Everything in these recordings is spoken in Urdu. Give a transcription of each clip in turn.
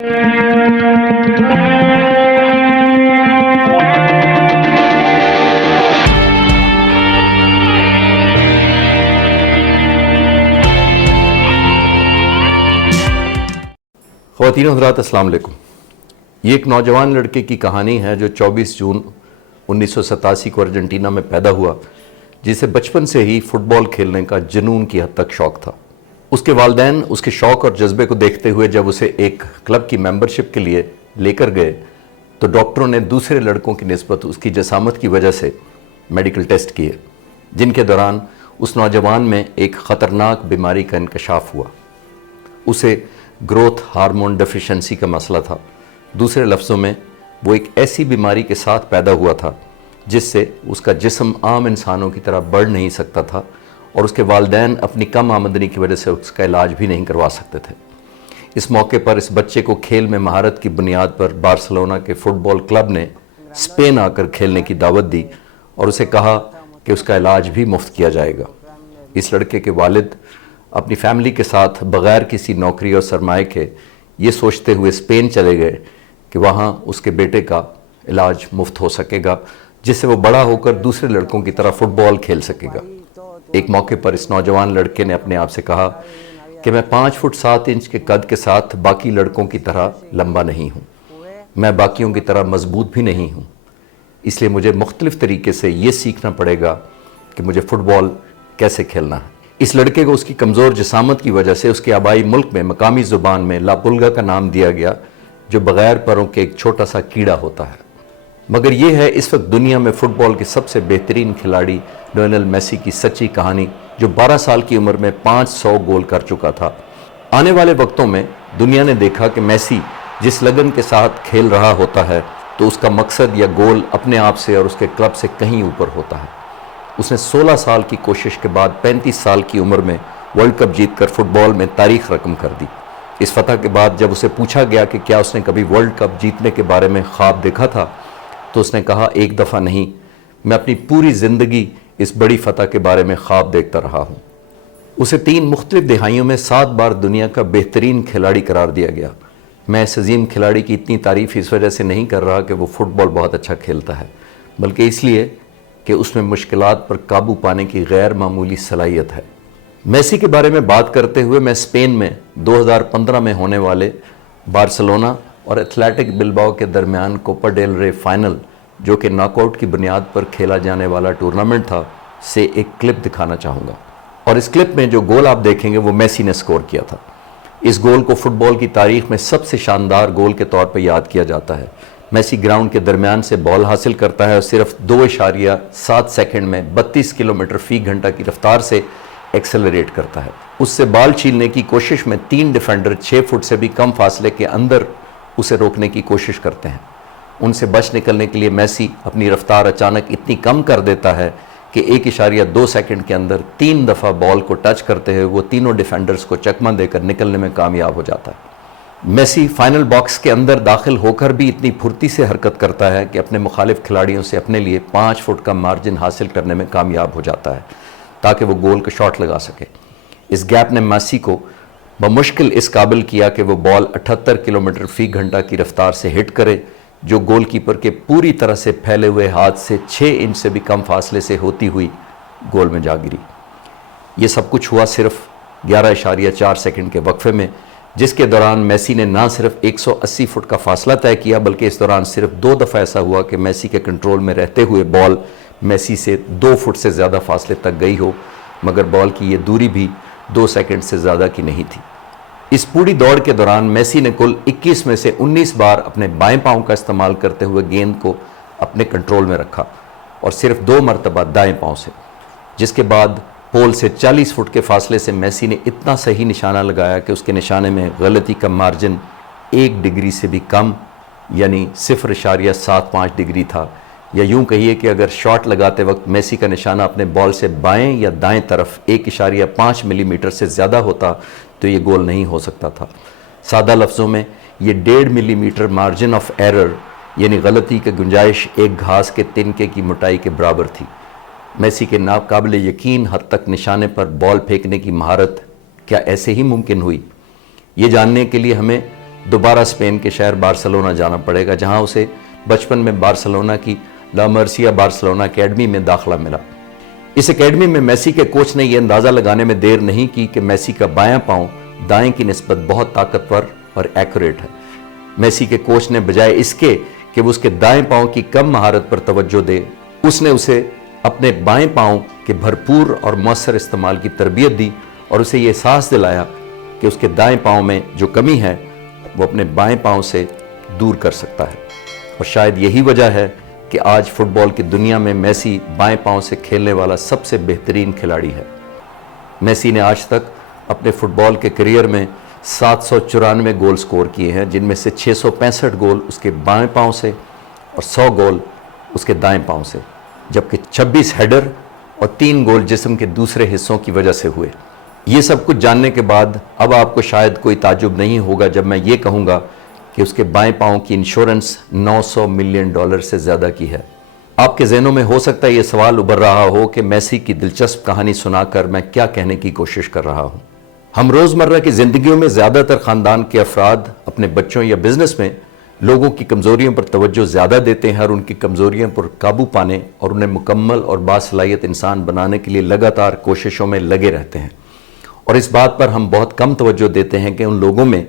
خواتین و حضرات السلام علیکم۔ یہ ایک نوجوان لڑکے کی کہانی ہے جو 24 جون 1987 کو ارجنٹینا میں پیدا ہوا، جسے بچپن سے ہی فٹ بال کھیلنے کا جنون کی حد تک شوق تھا۔ اس کے والدین اس کے شوق اور جذبے کو دیکھتے ہوئے جب اسے ایک کلب کی ممبرشپ کے لیے لے کر گئے تو ڈاکٹروں نے دوسرے لڑکوں کی نسبت اس کی جسامت کی وجہ سے میڈیکل ٹیسٹ کیے، جن کے دوران اس نوجوان میں ایک خطرناک بیماری کا انکشاف ہوا۔ اسے گروتھ ہارمون ڈیفیشنسی کا مسئلہ تھا۔ دوسرے لفظوں میں وہ ایک ایسی بیماری کے ساتھ پیدا ہوا تھا جس سے اس کا جسم عام انسانوں کی طرح بڑھ نہیں سکتا تھا، اور اس کے والدین اپنی کم آمدنی کی وجہ سے اس کا علاج بھی نہیں کروا سکتے تھے۔ اس موقع پر اس بچے کو کھیل میں مہارت کی بنیاد پر بارسلونا کے فٹ بال کلب نے اسپین آ کر کھیلنے کی دعوت دی اور اسے کہا کہ اس کا علاج بھی مفت کیا جائے گا۔ اس لڑکے کے والد اپنی فیملی کے ساتھ بغیر کسی نوکری اور سرمایہ کے یہ سوچتے ہوئے اسپین چلے گئے کہ وہاں اس کے بیٹے کا علاج مفت ہو سکے گا، جس سے وہ بڑا ہو کر دوسرے لڑکوں کی طرح فٹ بال کھیل سکے گا۔ ایک موقع پر اس نوجوان لڑکے نے اپنے آپ سے کہا کہ میں 5 فٹ 7 انچ کے قد کے ساتھ باقی لڑکوں کی طرح لمبا نہیں ہوں، میں باقیوں کی طرح مضبوط بھی نہیں ہوں، اس لیے مجھے مختلف طریقے سے یہ سیکھنا پڑے گا کہ مجھے فٹ بال کیسے کھیلنا ہے۔ اس لڑکے کو اس کی کمزور جسامت کی وجہ سے اس کے آبائی ملک میں مقامی زبان میں لا پلگا کا نام دیا گیا، جو بغیر پروں کے ایک چھوٹا سا کیڑا ہوتا ہے۔ مگر یہ ہے اس وقت دنیا میں فٹ بال کے سب سے بہترین کھلاڑی لیونل میسی کی سچی کہانی، جو 12 سال کی عمر میں 500 گول کر چکا تھا۔ آنے والے وقتوں میں دنیا نے دیکھا کہ میسی جس لگن کے ساتھ کھیل رہا ہوتا ہے تو اس کا مقصد یا گول اپنے آپ سے اور اس کے کلب سے کہیں اوپر ہوتا ہے۔ اس نے 16 سال کی کوشش کے بعد 35 سال کی عمر میں ورلڈ کپ جیت کر فٹ بال میں تاریخ رقم کر دی۔ اس فتح کے بعد جب اسے پوچھا گیا کہ کیا اس نے کبھی ورلڈ کپ جیتنے کے بارے میں خواب دیکھا تھا تو اس نے کہا ایک دفعہ نہیں، میں اپنی پوری زندگی اس بڑی فتح کے بارے میں خواب دیکھتا رہا ہوں۔ اسے 3 مختلف دہائیوں میں 7 بار دنیا کا بہترین کھلاڑی قرار دیا گیا۔ میں اس عظیم کھلاڑی کی اتنی تعریف اس وجہ سے نہیں کر رہا کہ وہ فٹ بال بہت اچھا کھیلتا ہے، بلکہ اس لیے کہ اس میں مشکلات پر قابو پانے کی غیر معمولی صلاحیت ہے۔ میسی کے بارے میں بات کرتے ہوئے میں اسپین میں 2015 میں ہونے والے بارسلونا اور ایتھلیٹک بلباؤ کے درمیان کوپا ڈیل رے فائنل، جو کہ ناک آؤٹ کی بنیاد پر کھیلا جانے والا ٹورنامنٹ تھا، سے ایک کلپ دکھانا چاہوں گا۔ اور اس کلپ میں جو گول آپ دیکھیں گے وہ میسی نے سکور کیا تھا۔ اس گول کو فٹ بال کی تاریخ میں سب سے شاندار گول کے طور پر یاد کیا جاتا ہے۔ میسی گراؤنڈ کے درمیان سے بال حاصل کرتا ہے اور صرف 2.7 سیکنڈ میں 32 کلومیٹر فی گھنٹہ کی رفتار سے ایکسلریٹ کرتا ہے۔ اس سے بال چھیننے کی کوشش میں 3 ڈیفینڈر 6 فٹ سے بھی کم فاصلے کے اندر اسے روکنے کی کوشش کرتے ہیں۔ ان سے بچ نکلنے کے لیے میسی اپنی رفتار اچانک اتنی کم کر دیتا ہے کہ 1.2 سیکنڈ کے اندر 3 دفعہ بال کو ٹچ کرتے ہوئے وہ تینوں ڈیفینڈرز کو چکمہ دے کر نکلنے میں کامیاب ہو جاتا ہے۔ میسی فائنل باکس کے اندر داخل ہو کر بھی اتنی پھرتی سے حرکت کرتا ہے کہ اپنے مخالف کھلاڑیوں سے اپنے لیے 5 فٹ کا مارجن حاصل کرنے میں کامیاب ہو جاتا ہے تاکہ وہ گول کا شاٹ لگا سکے۔ اس گیپ نے میسی کو بمشکل اس قابل کیا کہ وہ بال 78 کلومیٹر فی گھنٹہ کی رفتار سے ہٹ کرے، جو گول کیپر کے پوری طرح سے پھیلے ہوئے ہاتھ سے 6 انچ سے بھی کم فاصلے سے ہوتی ہوئی گول میں جا گری۔ یہ سب کچھ ہوا صرف 11.4 سیکنڈ کے وقفے میں، جس کے دوران میسی نے نہ صرف 180 فٹ کا فاصلہ طے کیا بلکہ اس دوران صرف 2 دفعہ ایسا ہوا کہ میسی کے کنٹرول میں رہتے ہوئے بال میسی سے 2 فٹ سے زیادہ فاصلے تک گئی ہو، مگر بال کی یہ دوری بھی 2 سیکنڈ سے زیادہ کی نہیں تھی۔ اس پوری دوڑ کے دوران میسی نے کل 21 میں سے 19 بار اپنے بائیں پاؤں کا استعمال کرتے ہوئے گیند کو اپنے کنٹرول میں رکھا اور صرف 2 مرتبہ دائیں پاؤں سے، جس کے بعد پول سے 40 فٹ کے فاصلے سے میسی نے اتنا صحیح نشانہ لگایا کہ اس کے نشانے میں غلطی کا مارجن 1 ڈگری سے بھی کم یعنی 0.75 ڈگری تھا، یا یوں کہیے کہ اگر شاٹ لگاتے وقت میسی کا نشانہ اپنے بال سے بائیں یا دائیں طرف 1.5 ملی میٹر سے زیادہ ہوتا تو یہ گول نہیں ہو سکتا تھا۔ سادہ لفظوں میں یہ 1.5 ملی میٹر مارجن آف ایرر یعنی غلطی کی گنجائش ایک گھاس کے تنکے کی موٹائی کے برابر تھی۔ میسی کے ناقابل یقین حد تک نشانے پر بال پھینکنے کی مہارت کیا ایسے ہی ممکن ہوئی؟ یہ جاننے کے لیے ہمیں دوبارہ اسپین کے شہر بارسلونا جانا پڑے گا، جہاں اسے بچپن میں بارسلونا کی لا مرسیا بارسلونا اکیڈمی میں داخلہ ملا۔ اس اکیڈمی میں میسی کے کوچ نے یہ اندازہ لگانے میں دیر نہیں کی کہ میسی کا بایاں پاؤں دائیں کی نسبت بہت طاقتور اور ایکوریٹ ہے۔ میسی کے کوچ نے بجائے اس کے کہ وہ اس کے دائیں پاؤں کی کم مہارت پر توجہ دے، اس نے اسے اپنے بائیں پاؤں کے بھرپور اور مؤثر استعمال کی تربیت دی اور اسے یہ احساس دلایا کہ اس کے دائیں پاؤں میں جو کمی ہے وہ اپنے بائیں پاؤں سے دور کر سکتا ہے۔ اور شاید یہی وجہ ہے کہ آج فٹ بال کی دنیا میں میسی بائیں پاؤں سے کھیلنے والا سب سے بہترین کھلاڑی ہے۔ میسی نے آج تک اپنے فٹ بال کے کیریئر میں 794 گول سکور کیے ہیں، جن میں سے 665 گول اس کے بائیں پاؤں سے اور 100 گول اس کے دائیں پاؤں سے، جبکہ 26 ہیڈر اور 3 گول جسم کے دوسرے حصوں کی وجہ سے ہوئے۔ یہ سب کچھ جاننے کے بعد اب آپ کو شاید کوئی تعجب نہیں ہوگا جب میں یہ کہوں گا کہ اس کے بائیں پاؤں کی انشورنس $900 ملین سے زیادہ کی ہے۔ آپ کے ذہنوں میں ہو سکتا ہے یہ سوال ابھر رہا ہو کہ میسی کی دلچسپ کہانی سنا کر میں کیا کہنے کی کوشش کر رہا ہوں۔ ہم روزمرہ کی زندگیوں میں زیادہ تر خاندان کے افراد اپنے بچوں یا بزنس میں لوگوں کی کمزوریوں پر توجہ زیادہ دیتے ہیں اور ان کی کمزوریوں پر قابو پانے اور انہیں مکمل اور باصلاحیت انسان بنانے کے لیے لگاتار کوششوں میں لگے رہتے ہیں۔ اور اس بات پر ہم بہت کم توجہ دیتے ہیں کہ ان لوگوں میں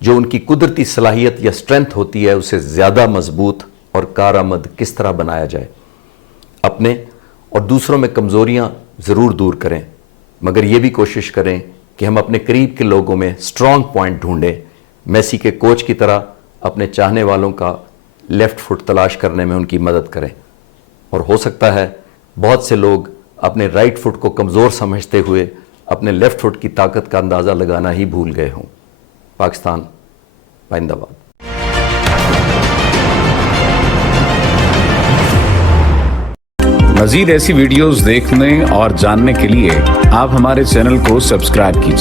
جو ان کی قدرتی صلاحیت یا اسٹرینتھ ہوتی ہے اسے زیادہ مضبوط اور کارآمد کس طرح بنایا جائے۔ اپنے اور دوسروں میں کمزوریاں ضرور دور کریں، مگر یہ بھی کوشش کریں کہ ہم اپنے قریب کے لوگوں میں اسٹرانگ پوائنٹ ڈھونڈیں، میسی کے کوچ کی طرح اپنے چاہنے والوں کا لیفٹ فٹ تلاش کرنے میں ان کی مدد کریں۔ اور ہو سکتا ہے بہت سے لوگ اپنے رائٹ فٹ کو کمزور سمجھتے ہوئے اپنے لیفٹ فٹ کی طاقت کا اندازہ لگانا ہی بھول گئے ہوں۔ پاکستان پائندہ باد۔ مزید ایسی ویڈیوز دیکھنے اور جاننے کے لیے آپ ہمارے چینل کو سبسکرائب کیجیے۔